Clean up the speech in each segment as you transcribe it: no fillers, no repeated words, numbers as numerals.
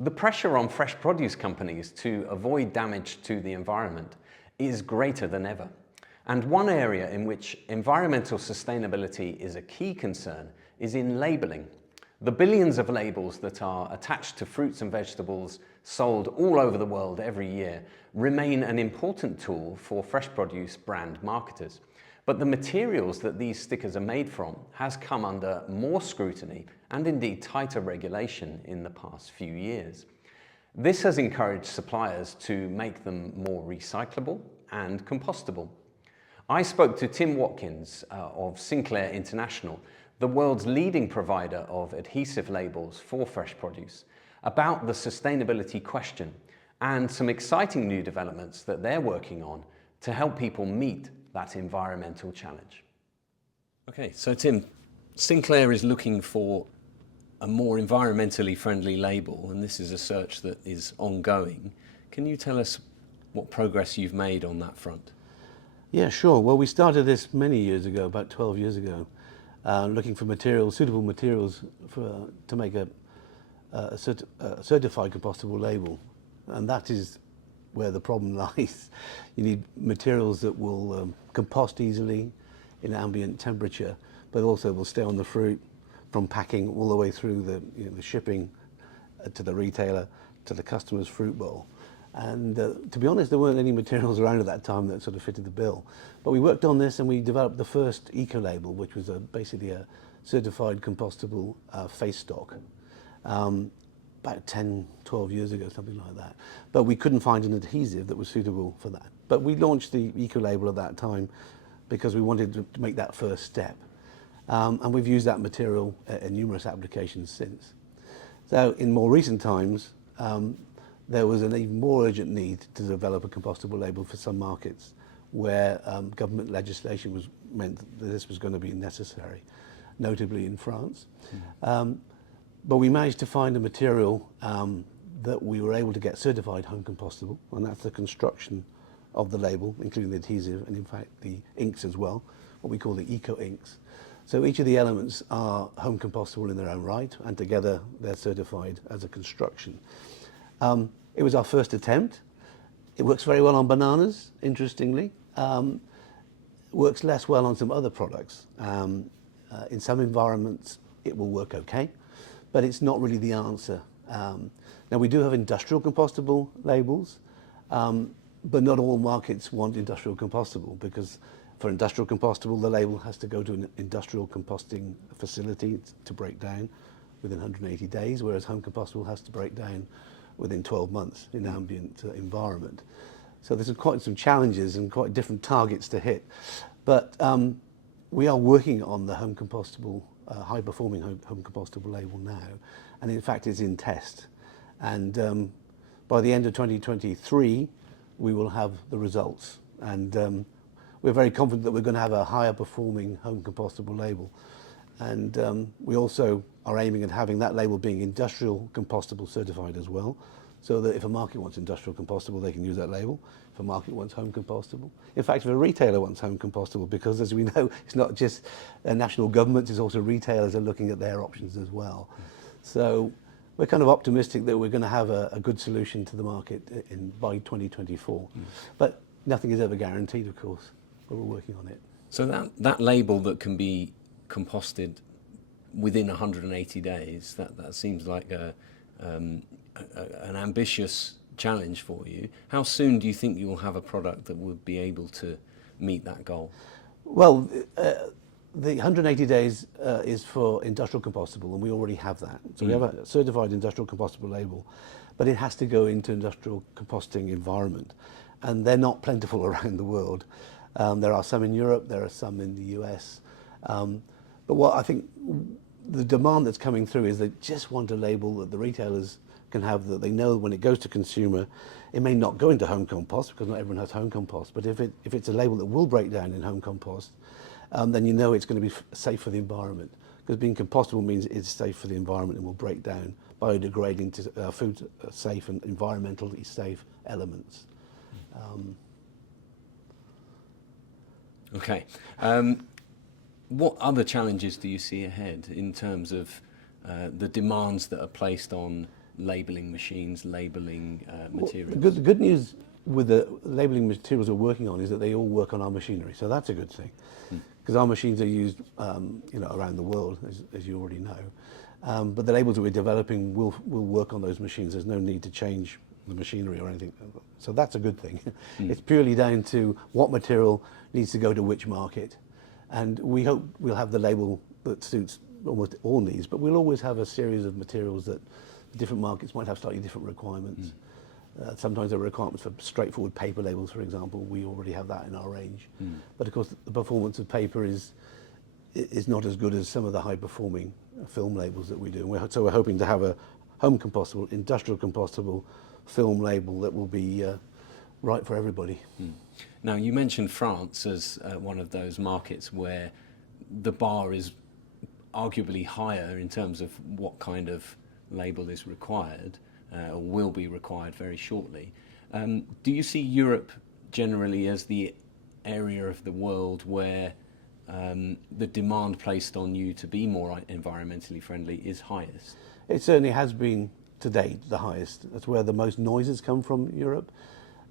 The pressure on fresh produce companies to avoid damage to the environment is greater than ever. And one area in which environmental sustainability is a key concern is in labelling. The billions of labels that are attached to fruits and vegetables sold all over the world every year remain an important tool for fresh produce brand marketers. But the materials that these stickers are made from has come under more scrutiny and indeed tighter regulation in the past few years. This has encouraged suppliers to make them more recyclable and compostable. I spoke to Tim Watkins of Sinclair International, the world's leading provider of adhesive labels for fresh produce, about the sustainability question and some exciting new developments that they're working on to help people meet that environmental challenge. Okay, so Tim, Sinclair is looking for a more environmentally friendly label, and this is a search that is ongoing. Can you tell us what progress you've made on that front? Yeah, sure. Well, we started this many years ago, about 12 years ago, looking for materials, suitable materials to make a certified compostable label. And that is where the problem lies. You need materials that will compost easily in ambient temperature, but also will stay on the fruit from packing all the way through the shipping to the retailer, to the customer's fruit bowl. And to be honest, there weren't any materials around at that time that sort of fitted the bill. But we worked on this and we developed the first eco-label, which was basically a certified compostable face stock. About 10, 12 years ago, something like that. But we couldn't find an adhesive that was suitable for that. But we launched the eco-label at that time because we wanted to make that first step. And we've used that material in numerous applications since. So in more recent times, there was an even more urgent need to develop a compostable label for some markets where government legislation meant that this was going to be necessary, notably in France. But we managed to find a material that we were able to get certified home compostable, and that's the construction of the label, including the adhesive and in fact the inks as well, what we call the eco inks. So each of the elements are home compostable in their own right, and together they're certified as a construction. It was our first attempt. It works very well on bananas, interestingly. Works less well on some other products. In some environments it will work okay, but it's not really the answer. Now we do have industrial compostable labels, but not all markets want industrial compostable, because for industrial compostable the label has to go to an industrial composting facility to break down within 180 days, whereas home compostable has to break down within 12 months in ambient environment. So there's quite some challenges and quite different targets to hit. But we are working on the home compostable, high-performing home compostable label now, and in fact it's in test. And by the end of 2023, we will have the results. And we're very confident that we're going to have a higher performing home compostable label. And we also are aiming at having that label being industrial compostable certified as well, so that if a market wants industrial compostable, they can use that label. If a market wants home compostable. In fact, if a retailer wants home compostable, because as we know, it's not just national governments, it's also retailers are looking at their options as well. So we're kind of optimistic that we're going to have a good solution to the market by 2024. But nothing is ever guaranteed, of course, but we're working on it. So that label that can be composted within 180 days, that seems like an ambitious challenge for you. How soon do you think you'll have a product that would be able to meet that goal? Well, the 180 days is for industrial compostable, and we already have that. So we have a certified industrial compostable label, but it has to go into industrial composting environment, and they're not plentiful around the world. There are some in Europe, there are some in the US. But what I think the demand that's coming through is they just want a label that the retailers can have, that they know when it goes to consumer, it may not go into home compost because not everyone has home compost, but if it's a label that will break down in home compost, then you know it's going to be safe for the environment, because being compostable means it's safe for the environment and will break down, biodegrading to food safe and environmentally safe elements. Okay. What other challenges do you see ahead in terms of the demands that are placed on labelling machines, labelling materials? The good news with the labelling materials we're working on is that they all work on our machinery, so that's a good thing, because our machines are used around the world, as you already know. But the labels that we're developing will work on those machines. There's no need to change the machinery or anything, so that's a good thing. It's purely down to what material needs to go to which market, and we hope we'll have the label that suits almost all needs, but we'll always have a series of materials that different markets might have slightly different requirements. Sometimes there are requirements for straightforward paper labels, for example. We already have that in our range. But of course, the performance of paper is not as good as some of the high-performing film labels that we do. So we're hoping to have a home compostable, industrial compostable film label that will be right for everybody. Now, you mentioned France as one of those markets where the bar is arguably higher in terms of what kind of label is required. Or will be required very shortly. Do you see Europe generally as the area of the world where the demand placed on you to be more environmentally friendly is highest? It certainly has been to date the highest. That's where the most noises come from, Europe.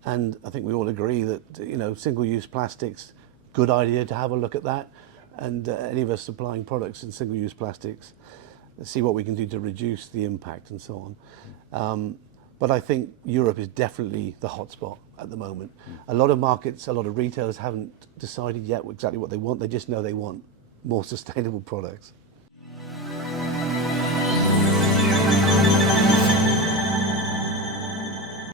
And I think we all agree that single-use plastics, good idea to have a look at that. And any of us supplying products in single-use plastics, see what we can do to reduce the impact and so on. But I think Europe is definitely the hotspot at the moment. A lot of markets, a lot of retailers haven't decided yet exactly what they want. They just know they want more sustainable products.